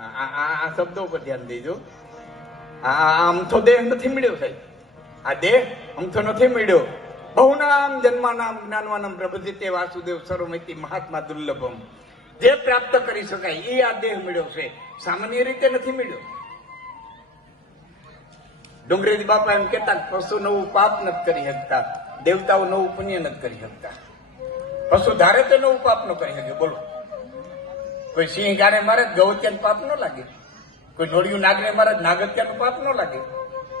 આ શબ્દો પર ધ્યાન દેજો. આ અમથો દેહ નથી મળ્યો સાહેબ. આ દેહ અમથો નથી મળ્યો. બહુનામ જન્માનામ જ્ઞાનવાનમ પ્રબધ્યતે વાસુદેવ સર્વમિતિ મહાત્મા દુર્લભમ. જે પ્રાપ્ત કરી શકાય એ આ દેહ મળ્યો છે, સામાન્ય રીતે નથી મળ્યો. ડુંગરેજી બાપા એમ કેતા પશુ નવું પાપ નથી કરી શકતા, દેવતાઓ નવું પુણ્ય નથી કરી શકતા. પશુ ધારે તો નવું પાપ ન કરી શકે. બોલો, કોઈ સિંહ ગાને મારે ગૌહત્યાનું પાપ ન લાગે, કોઈ ઢોળિયું નાગને મારે નાગહત્યાનું પાપ ન લાગે.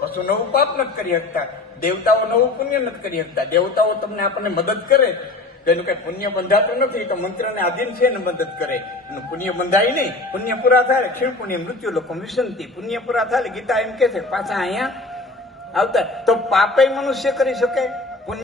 પશુ નવું પાપ નથી કરી શકતા, દેવતાઓ નવું પુણ્ય નથી કરી શકતા. દેવતાઓ તમને આપણને મદદ કરે તો એનું કઈ પુણ્ય બંધાતું નથી, તો મંત્રને આધીન છે ને મદદ કરે. એનું પુણ્ય બંધાય નહીં. પુણ્ય પૂરા થાય ક્ષીણ પુણ્ય મૃત્યુ લોકો વિસંતિ. પુણ્ય પૂરા થાય ગીતા એમ કે છે પાછા અહીંયા આવતા. તો પાપે મનુષ્ય કરી શકે.